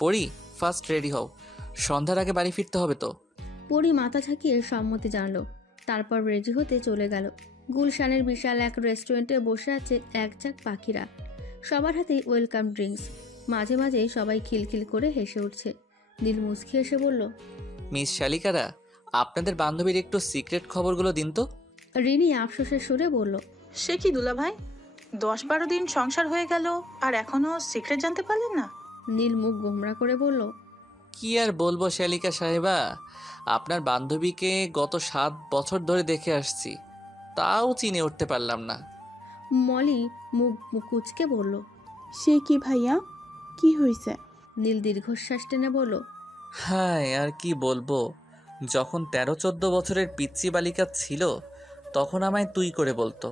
পড়ি, first ready হও, সন্ধ্যার আগে বাড়ি ফিরতে হবে তো। পরি মাথা ঝাঁকিয়ে সম্মতি জানালো। তারপর রেডি হতে চলে গেল। গুলশানের বিশাল এক রেস্টুরেন্টে বসে আছে এক ঝাঁক পাখিরা। সবার হাতেই ওয়েলকাম ড্রিঙ্কস। মাঝে মাঝে সবাই খিলখিল করে হেসে উঠছে। নীল মুচকি এসে বলল, মিস শালিকারা, আপনাদের বান্ধবীর একটু সিক্রেট খবরগুলো দিন তো। রিনি আফসোসের সুরে বলল, সে কি দুলা ভাই, 10-12 দিন সংসার হয়ে গেল আর এখনো সিক্রেট জানতে পারলেন না? নীল মুখ গোমরা করে বলল, কি আর বলবো শালিকা সাহেবা, আপনার বান্ধবীকে গত 7 বছর ধরে দেখে আসছি, তাও চিনে উঠতে পারলাম না। মলি মুখ কুচকে বলল। সে কি ভাইয়া, কি হয়েছে? নীল দীর্ঘশ্বাস টেনে বলল, হায় আর কি বলবো, যখন 13-14 বছরের পিচ্চি বালিকা ছিল তখন আমায় তুই করে বলতো,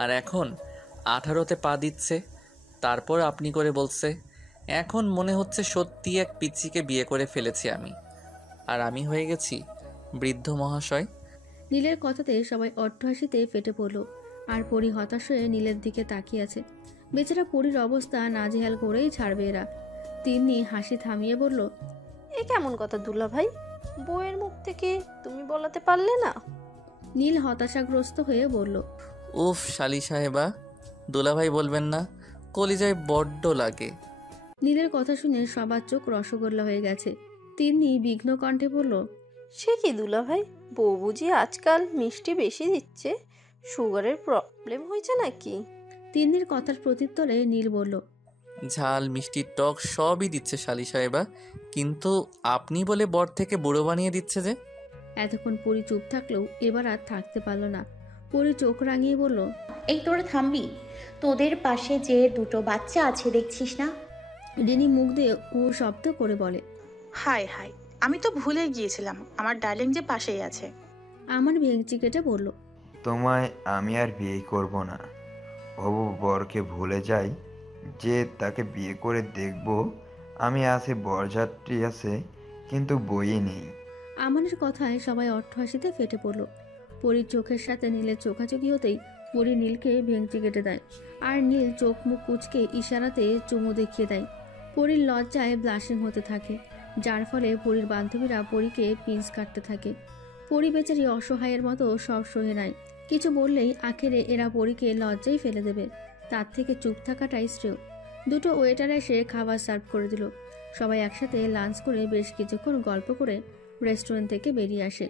আর এখন 18তে পা দিচ্ছে তারপর আপনি করে বলছে। এখন মনে হচ্ছে সত্যি এক পিচ্চিকে বিয়ে করে ফেলেছি আমি, আর আমি হয়ে গেছি বৃদ্ধ মহাশয়। নীলের কথাতে সবাই অট্টহাসিতে ফেটে পড়ল। আর পরি হতাশ হয়ে নীলের দিকে তাকিয়ে আছে। বেচারা পরির অবস্থা নাজেহাল করেই ছাড়বে এরা। তিন্নি হাসি থামিয়ে বলল, এ কেমন কথা দুলা ভাই, বউয়ের মুখ থেকে তুমি বলাতে পারলে না? নীল হতাশাগ্রস্ত হয়ে বলল, উফ শালি সাহেবা, দুলাভাই বলবেন না, কলিজায় বড্ড লাগে। নীলের কথা শুনে সবার চোখ রসগোল্লা হয়ে গেছে। তিন্নি বিঘ্ন কণ্ঠে বলল, সে কি দুলা ভাই, বউ বুঝি আজকাল মিষ্টি বেশি দিচ্ছে? সুগারের প্রবলেম হয়েছে নাকি? তিন্নির কথার প্রত্যুত্তরে নীল বলল, ঝাল মিষ্টি টক সবই দিচ্ছে শালি সাহেবা, কিন্তু আপনি বলে বর থেকে বুড়ো বানিয়ে দিচ্ছে যে। এতক্ষণ পরি চুপ থাকলেও এবার আর থাকতে পারল না। পরি চোখ রাঙিয়ে বলল, এই তোরা থামবি? তোদের পাশে যে দুটো বাচ্চা আছে দেখছিস না? রিনি মুখ দিয়ে ও শব্দ করে বলে, হায় হায়, আমি তো ভুলে গিয়েছিলাম আমার ডার্লিং যে পাশেই আছে। আমার ভেঙচি কেটে বলল, তোমায় আমি আর বিয়ে করব না। হবু বরকে ভুলে যাই যে তাকে বিয়ে করে দেখব। আমি আছে, বরযাত্রী আছে, কিন্তু বইয়ে নেই। আমানের কথায় সবাই অট্টহাসিতে ফেটে পড়ল। পরীর চোখের সাথে নীলের চোখাচোখি হতেই পরি নীলকে ভেঙচি কেটে দেয়। আর নীল চোখ মুখ কুচকে ইশারাতে চুমু দেখিয়ে দেয়। পরীর লজ্জায় ব্লাশিং হতে থাকে, যার ফলে পরীর বান্ধবীরা পরীকে পিঞ্চ কাটতে থাকে। পরি বেচারি অসহায়ের মতো সব সহে নেয়। কিছু বললেই আখেরে এরা পরীকে লজ্জায় ফেলে দেবে, তার থেকে চুপ থাকাটাই শ্রেয়। দুটো ওয়েটার এসে খাবার সার্ভ করে দিল। সবাই একসাথে লাঞ্চ করে বেশ কিছুক্ষণ গল্প করে রেস্টুরেন্ট থেকে বেরিয়ে আসে।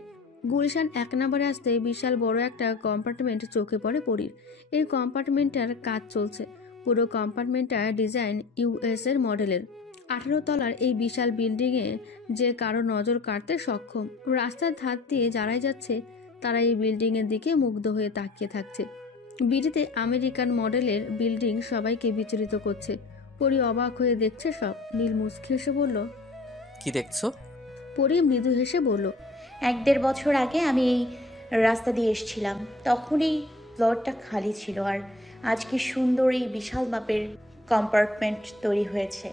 গুলশান 1 নম্বরে আসতে বিশাল বড় একটা কম্পার্টমেন্ট চোখে পড়ে পরীর। এই কম্পার্টমেন্টটার কাজ চলছে। পুরো কম্পার্টমেন্টটার ডিজাইন ইউএস এর মডেলের। 18 তলার এই বিশাল বিল্ডিংয়ে যে কারো নজর কাটতে সক্ষম। রাস্তার ধার দিয়ে যারাই যাচ্ছে তারা এই বিল্ডিংয়ের দিকে মুগ্ধ হয়ে তাকিয়ে থাকছে। বিডিতে আমেরিকান মডেলের বিল্ডিং সবাইকে বিচলিত করছে। পরি অবাক হয়ে দেখছে সব। নীল মুচকি হেসে বলল, কি দেখছো? পরি মৃদু হেসে বলল, 1-1.5 বছর আগে আমি এই রাস্তা দিয়ে এসেছিলাম, তখন এই প্লটটা খালি ছিল, আর আজকে সুন্দর এই বিশাল মাপের কম্পার্টমেন্ট তৈরি হয়েছে।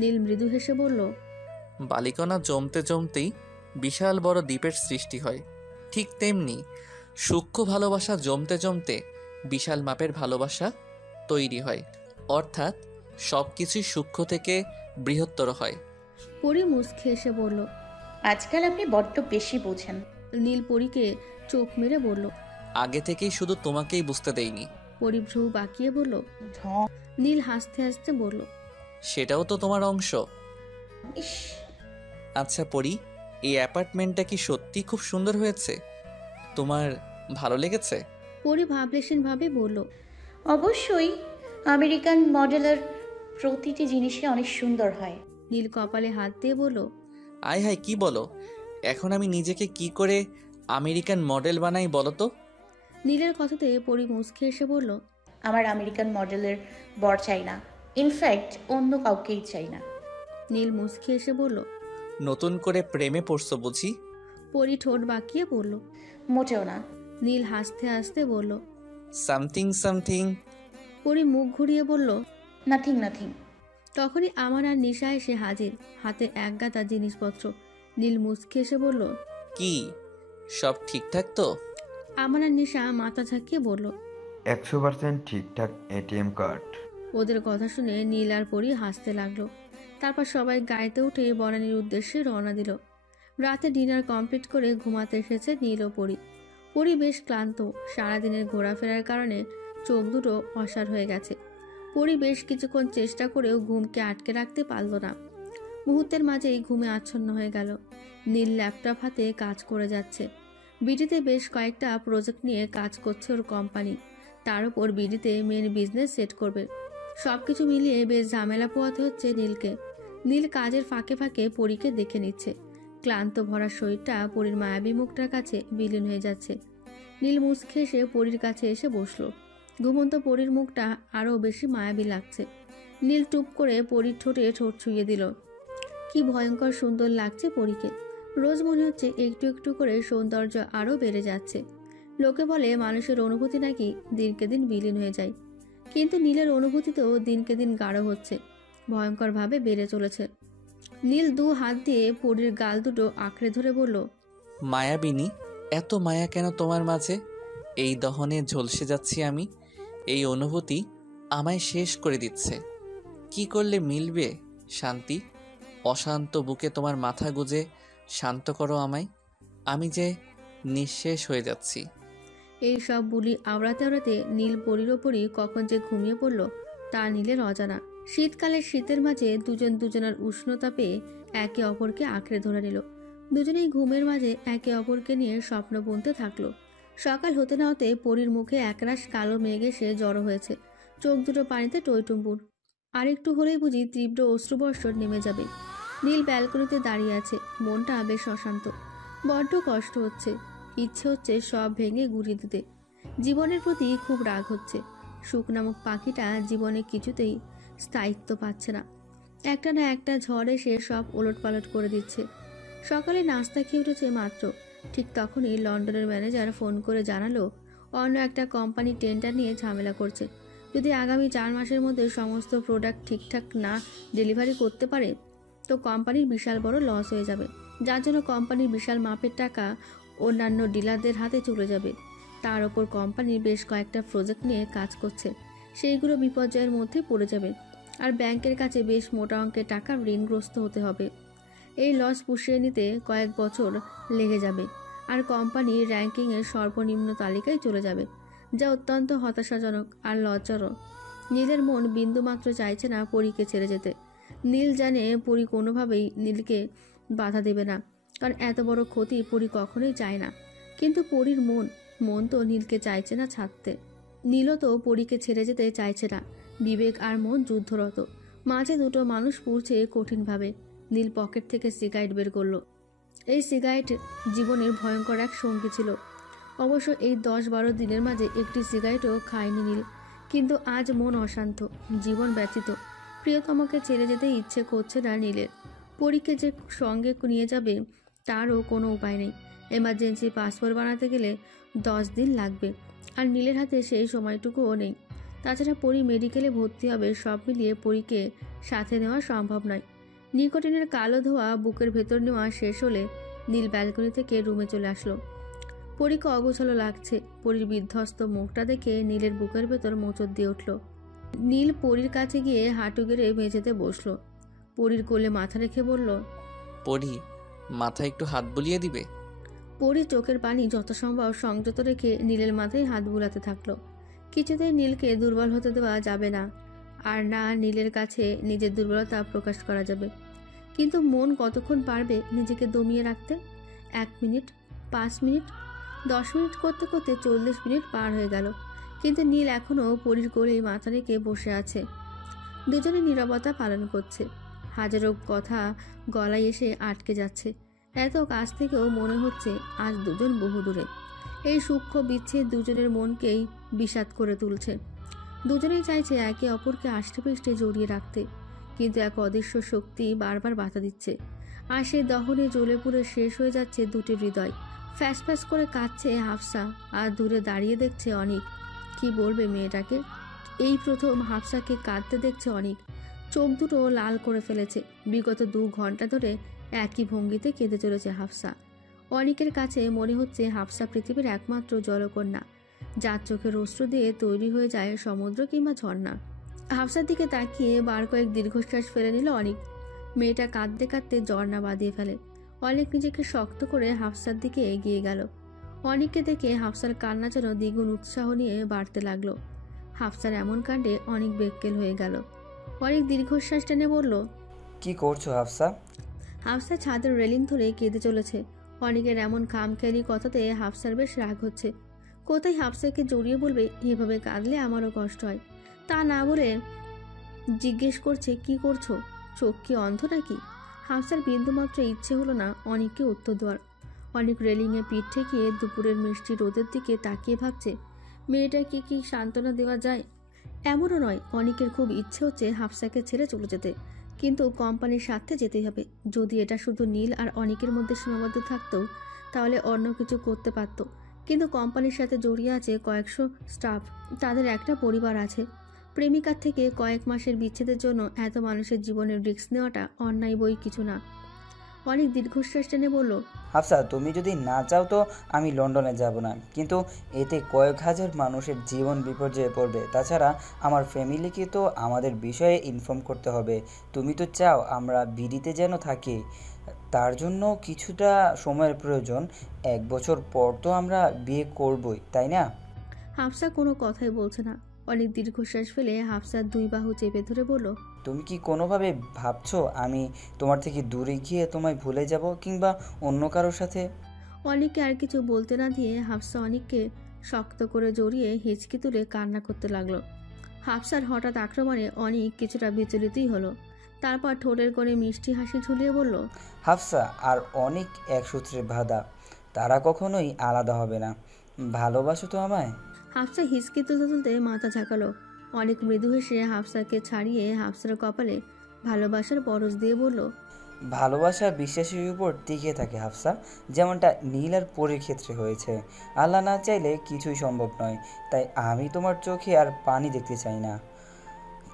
নীল মৃদু হেসে বলল, বালিকণা জমতে জমতেই বিশাল বড় দ্বীপের সৃষ্টি হয়, ঠিক তেমনি সূক্ষ্ম ভালোবাসা জমতে জমতে বিশাল মাপের ভালোবাসা তৈরি হয়, অর্থাৎ সব কিছুই সূক্ষ্ম থেকে বৃহত্তর হয়। পরি মুচকি হেসে বলল, আজকাল আপনি বড্ড বেশি বোঝেন। নীল পরীকে চোখ মেরে বলল, আগে থেকেই শুধু তোমাকেই বুঝতে দেইনি। পরি ভ্রু বাঁকিয়ে বলল। নীল হাসতে হাসতে বলল, সেটাও তো তোমার অংশ। ইস, আচ্ছা পরি, এই অ্যাপার্টমেন্টটা কি সত্যি খুব সুন্দর হয়েছে? তোমার ভালো লেগেছে? পরি ভাবলেশীন ভাবে বলল, অবশ্যই। আমেরিকান মডেলের প্রতিটি জিনিসই অনেক সুন্দর হয়। নীল কপালে হাত দিয়ে বলল, আয় হায়, কি বলো? এখন আমি নিজেকে কি করে আমেরিকান মডেল বানাই বলো তো? নীলের কথাতে পরি মুচকি এসে বলল, আমার আমেরিকান মডেলের বর চাই না, ইনফ্যাক্ট অন্য কাউকেই চাই না। নীল মুচকি এসে বলল, নতুন করে প্রেমে পড়ছো বুঝি? পরি ঠোঁট বাঁকিয়ে বলল, মোটেও না। নীল হাসতে হাসতে বলল, সামথিং সামথিং। পরি মুখ ঘুরিয়ে বলল, নাথিং নাথিং। তখনই আমার আর নিশা এসে হাজির, হাতে এক গাদা জিনিসপত্র। নীল মুচকি এসে বলল, কি সব ঠিকঠাক তো? আমার আর নিশা মাথা ঝাঁকিয়ে বলল, 100% ঠিকঠাক এটিএম কার্ড। ওদের কথা শুনে নীল আর পরি হাসতে লাগলো। তারপর সবাই গাড়িতে উঠে বনানীর উদ্দেশ্যে রওনা দিল। রাতে ডিনার কমপ্লিট করে ঘুমাতে এসেছে নীল ও পরি। পরি বেশ ক্লান্ত, সারাদিনের ঘোরাফেরার কারণে চোখ দুটো অসাড় হয়ে গেছে। পরি বেশ কিছুক্ষণ চেষ্টা করেও ঘুমকে আটকে রাখতে পারল না। মুহূর্তের মাঝেই ঘুমে আচ্ছন্ন হয়ে গেল। নীল ল্যাপটপ হাতে কাজ করে যাচ্ছে। বিডিতে বেশ কয়েকটা প্রজেক্ট নিয়ে কাজ করছে ওর কোম্পানি। তার উপর বিডিতে মেন বিজনেস সেট করবে। সবকিছু মিলিয়ে বেশ ঝামেলা পোহাতে হচ্ছে নীলকে। নীল কাজের ফাঁকে ফাঁকে পরীকে দেখে নিচ্ছে। ক্লান্ত ভরা শরীরটা পরীর মায়াবী মুখটার কাছে বিলীন হয়ে যাচ্ছে। নীল মুচকে এসে পরীর কাছে এসে বসলো। ঘুমন্ত পরীর মুখটা আরও বেশি মায়াবী লাগছে। নীল টুপ করে পরীর ঠোঁটে ঠোঁট ছুঁয়ে দিল। কি ভয়ঙ্কর সুন্দর লাগছে পরীকে। রোজ মনে হচ্ছে একটু একটু করে সৌন্দর্য আরও বেড়ে যাচ্ছে। লোকে বলে মানুষের অনুভূতি নাকি দিনকে দিন বিলীন হয়ে যায়, কিন্তু নীলের অনুভূতিতেও দিনকে দিন গাঢ় হচ্ছে, ভয়ঙ্করভাবে বেড়ে চলেছে। নীল দু হাত দিয়ে পরীর গাল দুটো আঁকড়ে ধরে বলল, মায়াবিনী, এত মায়া কেন তোমার মাঝে? এই দহনে ঝলসে যাচ্ছি আমি। এই অনুভূতি আমায় শেষ করে দিচ্ছে। কি করলে মিলবে শান্তি? অশান্ত বুকে তোমার মাথা গুজে শান্ত করো আমায়। আমি যে নিঃশেষ হয়ে যাচ্ছি। এই সব বুলি আওড়াতে আওড়াতে নীল পরীর ওপরই কখন যে ঘুমিয়ে পড়ল তা নীলের অজানা। শীতকালের শীতের মাঝে দুজন দুজনার উষ্ণতা পেয়ে একে অপরকে আঁকড়ে ধরে নিল। দুজনেই ঘুমের মাঝে একে অপরকে নিয়ে স্বপ্ন বুনতে থাকলো। সকাল হতে না হতে পরীর মুখে একরাশ কালো মেঘ এসে জড়ো হয়েছে। চোখ দুটো পানিতে টইটুম্বুর। আরেকটু হলেই বুঝি তীব্র অশ্রুবর্ষণ নেমে যাবে। নীল ব্যালকনিতে দাঁড়িয়ে আছে। মনটা বেশ অশান্ত, বড্ড কষ্ট হচ্ছে। ইচ্ছে হচ্ছে সব ভেঙে গুঁড়িয়ে দিতে। জীবনের প্রতি খুব রাগ হচ্ছে। সুখ নামক পাখিটা জীবনে কিছুতেই স্থায়িত্ব পাচ্ছে না। একটা না একটা ঝড় এসে সব ওলটপালট করে দিচ্ছে। সকালে নাস্তা খেয়ে উঠেছে মাত্র, ঠিক তখনই লন্ডনের ম্যানেজার ফোন করে জানালো অন্য একটা কোম্পানি টেন্ডার নিয়ে ঝামেলা করছে। যদি আগামী 4 মাসের মধ্যে সমস্ত প্রোডাক্ট ঠিকঠাক না ডেলিভারি করতে পারে তো কোম্পানির বিশাল বড় লস হয়ে যাবে, যার জন্য কোম্পানির বিশাল মাপের টাকা অন্যান্য ডিলারদের হাতে চলে যাবে। তার ওপর কোম্পানির বেশ কয়েকটা প্রজেক্ট নিয়ে কাজ করছে, সেইগুলো বিপর্যয়ের মধ্যে পড়ে যাবে। আর ব্যাংকের কাছে বেশ মোটা অঙ্কের টাকা ঋণগ্রস্ত হতে হবে। এই লস পুষিয়ে নিতে কয়েক বছর লেগে যাবে, আর কোম্পানির র্যাঙ্কিংয়ের সর্বনিম্ন তালিকায় চলে যাবে, যা অত্যন্ত হতাশাজনক আর লজ্জারও। নীলের মন বিন্দুমাত্র চাইছে না পরীকে ছেড়ে যেতে। নীল জানে পরী কোনোভাবেই নীলকে বাধা দেবে না, কারণ এত বড় ক্ষতি পরী কখনোই চায় না। কিন্তু পরীর মন তো নীলকে চাইছে না ছাড়তে। নীলও তো পরীকে ছেড়ে যেতে চাইছে না। বিবেক আর মন যুদ্ধরত, মাঝে দুটো মানুষ পুড়ছে কঠিনভাবে। নীল পকেট থেকে সিগারেট বের করলো। এই সিগারেট জীবনের ভয়ঙ্কর এক সঙ্গী ছিল। অবশ্য এই 10-12 দিনের মাঝে একটি সিগারেটও খায়নি নীল, কিন্তু আজ মন অশান্ত, জীবন ব্যতীত। প্রিয়তমকে ছেড়ে যেতে ইচ্ছে করছে না নীলের। পরীকে যে সঙ্গে নিয়ে যাবে তারও কোনো উপায় নেই। এমার্জেন্সি পাসপোর্ট বানাতে গেলে 10 দিন লাগবে, আর নীলের হাতে সেই সময়টুকুও নেই। তাছাড়া পরী মেডিকেলে ভর্তি হবে, সব মিলিয়ে পরীকে সাথে নেওয়া সম্ভব নয়। নিকোটিনের কালো ধোয়া বুকের ভেতর নেওয়া শেষ হলে নীল ব্যালকনি থেকে রুমে চলে আসলো। পরীকে অগোছালো লাগছে। পরীর বিধ্বস্ত মুখটা দেখে নীলের বুকের ভেতর মোচড় দিয়ে উঠল। নীল পরীর কাছে গিয়ে হাঁটু গেড়ে মেঝেতে বসলো। পরীর কোলে মাথা রেখে বলল, পরি, মাথায় একটু হাত বুলিয়ে দিবে? পরী চোখের পানি যথাসম্ভব সংযত রেখে নীলের মাথায় হাত বুলাতে থাকলো। কিছুতেই নীলকে দুর্বল হতে দেওয়া যাবে না, আর না নীলের কাছে নিজের দুর্বলতা প্রকাশ করা যাবে। কিন্তু মন কতক্ষণ পারবে নিজেকে দমিয়ে রাখতে? 1 মিনিট, 5 মিনিট, 10 মিনিট করতে করতে 40 মিনিট পার হয়ে গেল, কিন্তু নীল এখনও পরীর কোলেই মাথা রেখে বসে আছে। দুজনে নীরবতা পালন করছে। হাজারো কথা গলায় এসে আটকে যাচ্ছে। এত কাছ থেকেও মনে হচ্ছে আজ দুজন বহু দূরে। এই সূক্ষ্ম বিচ্ছেদ দুজনের মনকেই বিষাদ করে তুলছে। দুজনেই চাইছে একে অপরকে আষ্টেপৃষ্ঠে জড়িয়ে রাখতে, কিন্তু এক অদৃশ্য শক্তি বারবার বাধা দিচ্ছে। আর সে দহনে জ্বলে পুড়ে শেষ হয়ে যাচ্ছে দুটি হৃদয়। ফ্যাস ফ্যাস করে কাঁদছে হাফসা, আর দূরে দাঁড়িয়ে দেখছে অনিক। কি বলবে মেয়েটাকে? এই প্রথম হাফসাকে কাঁদতে দেখছে অনিক। চোখ দুটো লাল করে ফেলেছে। বিগত 2 ঘন্টা ধরে একই ভঙ্গিতে কেঁদে চলেছে হাফসা। অনিকের কাছে মনে হচ্ছে হাফসা পৃথিবীর একমাত্র জলকন্যা। যার চোখের অশ্রু দিয়ে তৈরি হয়ে যায় সমুদ্র কিংবা ঝর্ণা। হাফসার দিকে তাকিয়ে বার কয়েক দীর্ঘশ্বাস ফেলে নিল অনিক। মেয়েটা কাঁদতে কাঁদতে ঝর্ণা বাঁধিয়ে ফেলে। অনেক নিজেকে শক্ত করে হাফসার দিকে এগিয়ে গেল। অনিককে দেখে হাফসার কান্না যেন দ্বিগুণ উৎসাহ নিয়ে বাড়তে লাগলো। হাফসার এমন কাণ্ডে অনেক বেক্কেল হয়ে গেল। অনেক দীর্ঘশ্বাস টেনে বলল, কি করছো হাফসা? হাফসা ছাদের রেলিং ধরে কেঁদে চলেছে। অনেকের এমন খামখেয়ালি কথাতে হাফসার বেশ রাগ হচ্ছে। কোথায় হাফসাকে জড়িয়ে বলবে এভাবে কাঁদলে আমারও কষ্ট হয়, তা না বলে জিজ্ঞেস করছে কি করছো, চোখ কি অন্ধ নাকি? হাফসার বিন্দুমাত্র ইচ্ছে হলো না অনেককে উত্তর দেওয়ার। অনেক রেলিংয়ে পিঠ ঠেকিয়ে দুপুরের মিষ্টি রোদের দিকে তাকিয়ে ভাবছে মেয়েটাকে কি সান্ত্বনা দেওয়া যায়। এমনও নয়, অনেকের খুব ইচ্ছে হচ্ছে হাফসাকে ছেড়ে চলে যেতে, কিন্তু কোম্পানির স্বার্থে যেতেই হবে। যদি এটা শুধু নীল আর অনেকের মধ্যে সীমাবদ্ধ থাকতো তাহলে অন্য কিছু করতে পারত, কিন্তু কোম্পানির সাথে জড়িয়ে আছে কয়েকশো স্টাফ, তাদের একটা পরিবার আছে। প্রেমিকার থেকে কয়েক মাসের বিচ্ছেদের জন্য এত মানুষের জীবনের রিস্ক নেওয়াটা অন্যায় বই কিছু না। অনেক দীর্ঘশ্বাস টেনে বলল, হাফসা, তুমি যদি না চাও তো আমি লন্ডনে যাব না, কিন্তু এতে কয়েক হাজার মানুষের জীবন বিপর্যয়ে পড়বে। তাছাড়া আমার ফ্যামিলিকে তো আমাদের বিষয়ে ইনফর্ম করতে হবে। তুমি তো চাও আমরা বিডিতে যেন থাকি, তার জন্য কিছুটা সময়ের প্রয়োজন। 1 বছর পর তো আমরা বিয়ে করবই, তাই না? হাফসা কোনো কথাই বলছে না। অনেক দীর্ঘশ্বাস ফেলে হাফসার 2 বাহু চেপে ধরে বলল, তুমি কি কোনোভাবে ভাবছো আমি তোমার থেকে দূরে গিয়ে তোমায় ভুলে যাব, কিংবা অন্য কারোর সাথে? অনেককে আর কিছু বলতে না দিয়ে হাফসা অনেককে শক্ত করে জড়িয়ে হিচকি তুলে কান্না করতে লাগলো। হাফসার হঠাৎ আক্রমণে অনেক কিছুটা বিচলিতই হলো। তারপর ঠোঁটের কোণে মিষ্টি হাসি ঝুলিয়ে বলল, হাফসা আর অনেক এক সূত্রে বাঁধা, তারা কখনোই আলাদা হবে না। ভালোবাসো তো আমায়? হাফসা হিচকি তুলতে তুলতে মাথা ঝাঁকালো। অনেক মৃদু হেসে হাফসাকে ছাড়িয়ে হাফসার কপালে ভালোবাসার পরশ দিয়ে বলল, ভালোবাসা বিশ্বাসের উপর টিকে থাকে হাফসা, যেমনটা নীল আর পরীর ক্ষেত্রে হয়েছে। আল্লাহ না চাইলে কিছুই সম্ভব নয়, তাই আমি তোমার চোখে আর পানি দেখতে চাই না।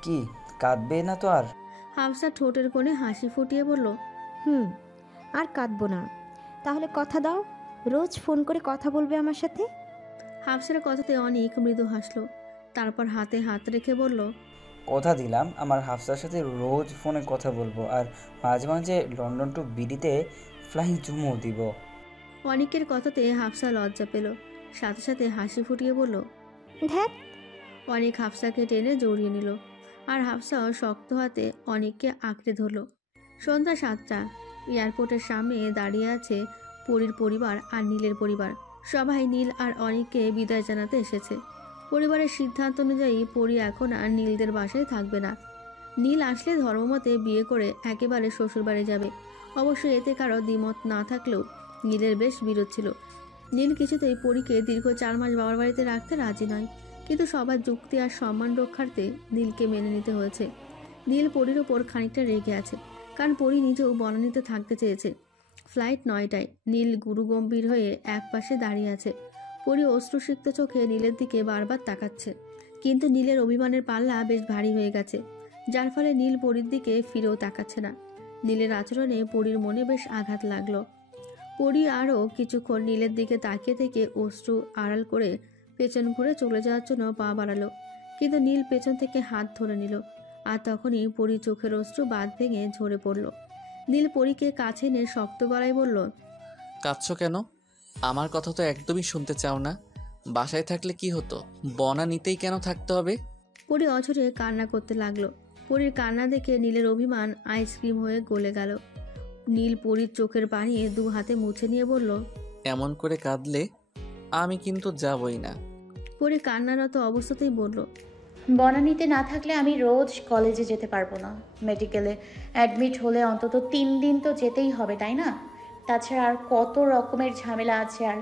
কি কাঁদবে না তো আর? হাফসা ঠোঁটের কোণে হাসি ফুটিয়ে বলল, আর কাঁদবো না। তাহলে কথা দাও, রোজ ফোন করে কথা বলবে আমার সাথে। হাফসার কথাতে অনেক মৃদু হাসলো। তারপর হাতে হাত রেখে বলল, কথা দিলাম আমার হাফসার সাথে রোজ ফোনে কথা বলবো, আর মাঝে মাঝে লন্ডন টু বিডিতে ফ্লাইং চুমু দিব। অনেকের কথাতে হাফসা লজ্জা পেল, সাথে সাথে হাসি ফুটিয়ে বলল, ধ্যাত। অনেক হাফসাকে টেনে জড়িয়ে নিল, আর হাফসাও শক্ত হাতে অনেককে আঁকড়ে ধরল। সন্ধ্যা 7টা। এয়ারপোর্টের সামনে দাঁড়িয়ে আছে পরীর পরিবার আর নীলের পরিবার। সবাই নীল আর অনেককে বিদায় জানাতে এসেছে। পরিবারের সিদ্ধান্ত অনুযায়ী পরী এখন আর নীলদের বাসায় থাকবে না। নীল আসলে ধর্মমতে বিয়ে করে একেবারে শ্বশুরবাড়ি যাবে। অবশ্য এতে কারো দ্বিমত না থাকলেও নীলের বেশ বিরোধ ছিল। নীল কিছুতেই পরীকে দীর্ঘ 4 মাস বাবার বাড়িতে রাখতে রাজি নয়, কিন্তু সবার যুক্তি আর সম্মান রক্ষার্থে নীলকে মেনে নিতে হয়েছে। নীল পরীর ওপর খানিকটা রেগে আছে, কারণ পরী নিজেও বনানীতে থাকতে চেয়েছে। ফ্লাইট 9টায়। নীল গুরুগম্ভীর হয়ে এক পাশে দাঁড়িয়ে আছে। পরী অশ্রুসিক্ত চোখে নীলের দিকে বারবার তাকাচ্ছে, কিন্তু নীলের অভিমানের পাল্লা বেশ ভারী হয়ে গেছে, যার ফলে নীল পরীর দিকে ফিরেও তাকাচ্ছে না। নীলের আচরণে পরীর মনে বেশ আঘাত লাগলো। পরী আরও কিছুক্ষণ নীলের দিকে তাকিয়ে থেকে অশ্রু আড়াল করে পেছন ঘুরে চলে যাওয়ার জন্য পা বাড়ালো, কিন্তু নীল পেছন থেকে হাত ধরে নিল। আর তখনই পরী চোখের অশ্রু বাঁধ ভেঙে ঝরে পড়ল। নীল পরীকে কাছে এনে শক্ত গলায় বলল, কাঁদছো কেন? আমার কথা তো একদমই শুনতে চাও না। বাসায় থাকলে কি হতো, বনা নিতেই কেন থাকতে হবে? পরী অঝরে কান্না করতে লাগলো। পরীর কান্না দেখে নীলের অভিমান আইসক্রিম হয়ে গলে গেল। নীল পরীর চোখের পানি 2 হাতে মুছে নিয়ে বলল, এমন করে কাঁদলে আমি কিন্তু যাবই না। পরী কান্নারত অবস্থাতেই বলল, বনানীতে না থাকলে আমি রোজ কলেজে যেতে পারবো না। মেডিকেলে অ্যাডমিট হলে অন্তত 3 দিন তো যেতেই হবে, তাই না? তাছাড়া আর কত রকমের ঝামেলা আছে। আর